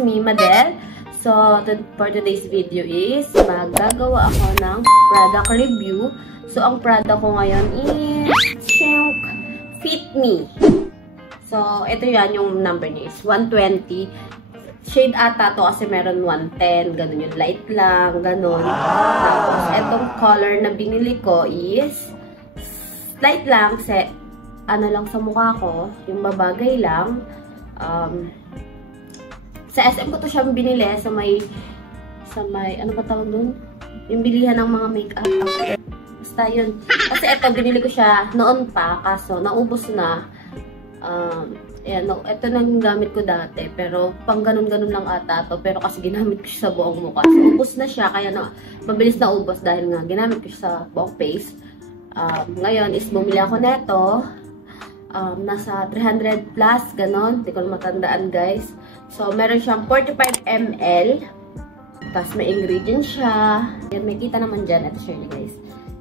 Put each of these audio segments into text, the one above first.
me, Madel. So, for today's video is magagawa ako ng product review. So, ang product ko ngayon is Fit Me. So, ito yan, yung number niya is 120. Shade ata to kasi meron 110. Ganun yung light lang, ganun. Tapos, itong color na binili ko is light lang, ano lang sa mukha ko, yung babagay lang. Sa SM ko to siya binili, sa may, ano ba tawag dun? Yung bilihan ng mga makeup. Basta yun. Kasi ito, binili ko siya noon pa, kaso naubos na. Ayan, no, ito na yung gamit ko dati, pero pang ganun-ganun lang ata to, pero kasi ginamit ko siya sa buong mukha. So, ubos na siya, kaya na, mabilis na ubos dahil nga ginamit ko siya sa buong face. Ngayon is bumili ako neto. Nasa 300 plus, ganon. Hindi ko na matandaan, guys. So, meron siyang 45 ml. Tapos, may ingredients siya. Yan, may kita naman dyan. Ito siya, guys.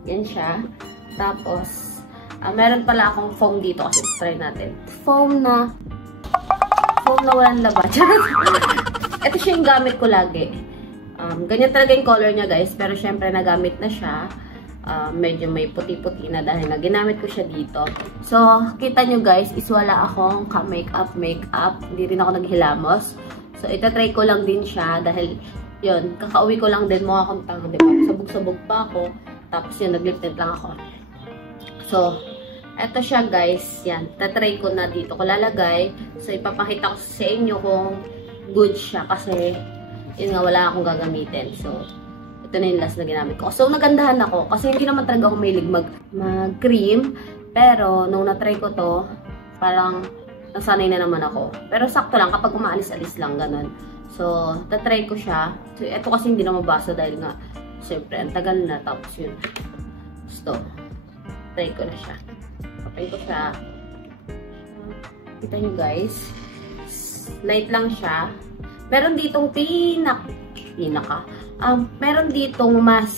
Yan siya. Tapos, meron pala akong foam dito kasi try natin. Foam na walang laba. Ito siya yung gamit ko lagi. Ganyan talaga yung color niya, guys. Pero, syempre, nagamit na siya. Medyo may puti-puti na dahil na ginamit ko siya dito. So, kita nyo guys, is wala akong ka-makeup. Hindi rin ako naghilamos. So, itatry ko lang din siya dahil yun, kakauwi ko lang din mukha akong tanga, diba? Sabog-sabog pa ako. Tapos yun, nag-lip tint lang ako. So, eto siya guys. Yan, tatry ko na dito ko lalagay. So, ipapakita ko sa inyo kung good siya kasi yun nga, wala akong gagamitin. So, ito na yung last na ginamit ko. So, nagandahan ako. Kasi hindi naman talaga ako mahilig mag-cream. Pero, nung na-try ko to, parang nasanay na naman ako. Pero, sakto lang. Kapag umaalis-alis lang, ganun. So, tatry ko siya. So, ito kasi hindi na mabasa dahil nga, syempre, ang tagal na. Tapos yun. Gusto. Try ko na siya. Kapag ko siya. Kita nyo guys. Light lang siya. Meron ditong meron ditong mas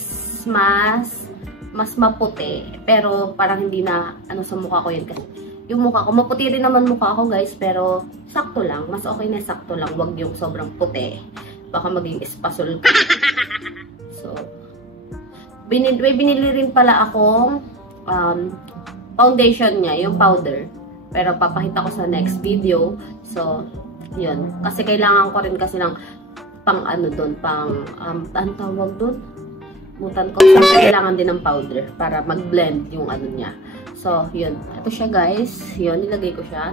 maputi, pero parang hindi na ano sa mukha ko yun kasi yung mukha ko, maputi rin naman mukha ko guys, pero sakto lang, mas okay na sakto lang, wag yung sobrang puti, baka maging espasol. So, binili rin pala akong foundation niya, yung powder, pero papakita ko sa next video. So, yun, kasi kailangan ko rin kasi ng pang ano doon, ano tawag doon? Mutan ko. So, kailangan din ng powder para mag-blend yung ano niya. So, yun. Ito siya guys. Yun, nilagay ko siya.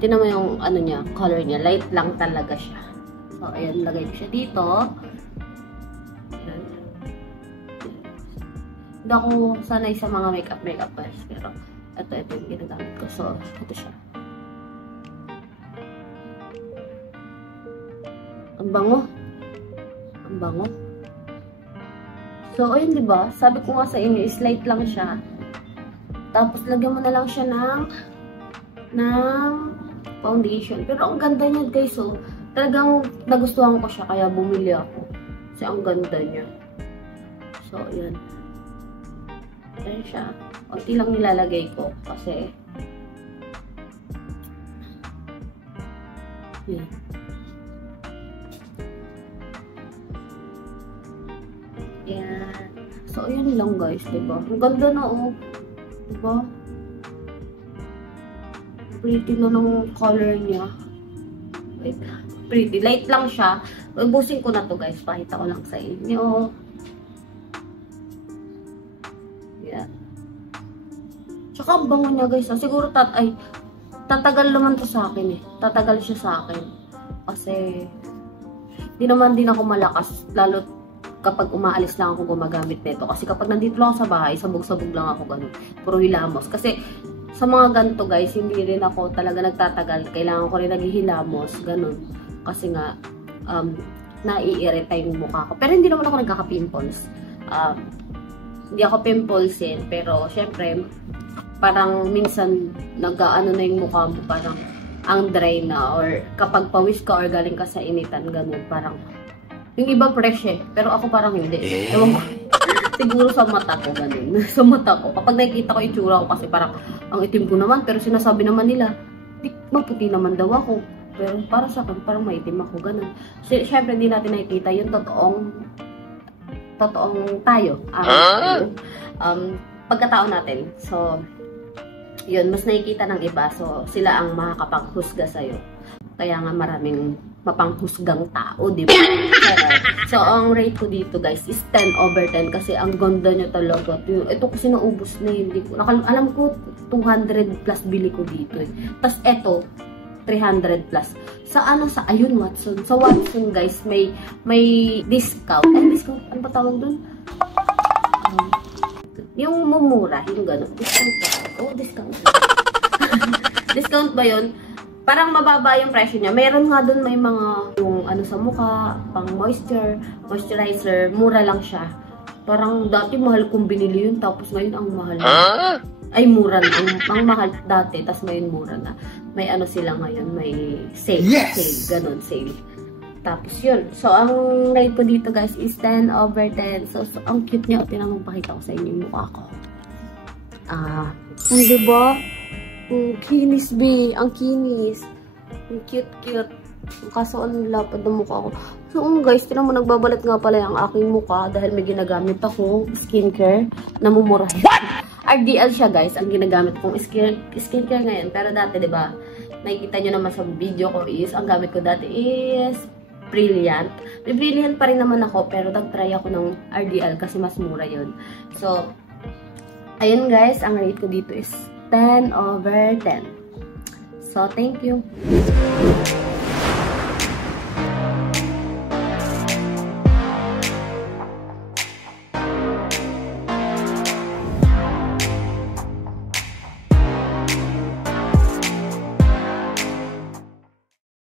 Tinan mo yung ano niya, color niya. Light lang talaga siya. So, ayan, nilagay ko siya dito. Ayan. Hindi ako sanay sa mga makeup guys. Pero, ito yung ginagamit ko. So, ito siya. Ang bango. Ang bango. So, ayun, diba? Sabi ko nga sa inyo, is light lang siya. Tapos, lagyan mo na lang siya ng foundation. Pero, ang ganda niya, guys. So, talagang nagustuhan ko siya, kaya bumili ako. Kasi, ang ganda niya. So, ayan. Ayan siya. Kunti lang nilalagay ko. Kasi, ayan. Yan. So, ayan lang guys, diba? Ang ganda na, oh. Diba? Pretty na ng color niya. Wait. Pretty. Light lang siya. Ubusin ko na to guys. Pakita ko lang sa inyo. Yan. Tsaka ang bango niya guys. Siguro tatagal naman to sa akin eh. Tatagal siya sa akin. Kasi, di naman din ako malakas. Lalo kapag umaalis lang ako gumagamit nito. Kasi kapag nandito lang ako sa bahay, sabog-sabog lang ako ganun. Puro hilamos. Kasi sa mga ganito guys, hindi rin ako talaga nagtatagal. Kailangan ko rin naghihilamos. Ganun. Kasi nga, naiirita yung mukha ko. Pero hindi naman ako nagkaka-pimples. Hindi ako pimplesin. Pero syempre, parang minsan nag-ano na yung mukha mo. Parang ang dry na. Or kapag pawis ka or galing ka sa initan, ganun. Parang yung iba fresh eh. Pero ako parang hindi. Ewan ko. Siguro sa mata ko, ganun. Sa mata ko. Kapag nakikita ko itsura ko kasi parang ang itim ko naman. Pero sinasabi naman nila, maputi naman daw ako. Pero para sa akin, parang maitim ako, ganun. Siyempre, hindi natin nakikita yung totoong tayo. Pagkatao natin. So, yun, mas nakikita ng iba. So, sila ang makakapanghusga sa'yo. Kaya nga maraming mapanghusgang tao, di ba? So, ang rate ko dito, guys, is 10/10 kasi ang ganda niya talaga. Ito kasi naubos na yun. Alam ko, 200 plus bili ko dito. Tapos, ito, 300 plus. Ayun, Watson. Sa Watson, guys, may discount. Discount, ano ba tawag dun? Yung mumura, yung gano'n. Discount ba? Oh, discount. Discount ba yun? Parang mababa yung presyo niya. Meron nga dun may mga yung ano sa mukha, pang moisturizer, mura lang siya. Parang dati mahal kong binili yun, tapos ngayon ang mahal na. Ay, mura na. Ang mahal dati, tapos ngayon mura na. May ano sila ngayon, may sale. Yes! Sale, ganun, sale. Tapos yun. So, ang rate ko dito, guys, is 10/10. So ang cute niya. Tinamang pakita ko sa inyo yung mukha ko. Diba? Kinis, B. Ang kinis. Ang cute-cute. Kaso, ang lapad ng mukha ko. So, guys, tinan mo, nagbabalat nga pala yung aking mukha dahil may ginagamit ako skincare na mumura. RDL siya, guys. Ang ginagamit kong skincare ngayon. Pero dati, diba, nakikita nyo naman sa video ko is, ang gamit ko dati is Brilliant. Brilliant pa rin naman ako, pero nag-try ako ng RDL kasi mas mura yun. So, ayun guys, ang rate ko dito is 10/10. So, thank you.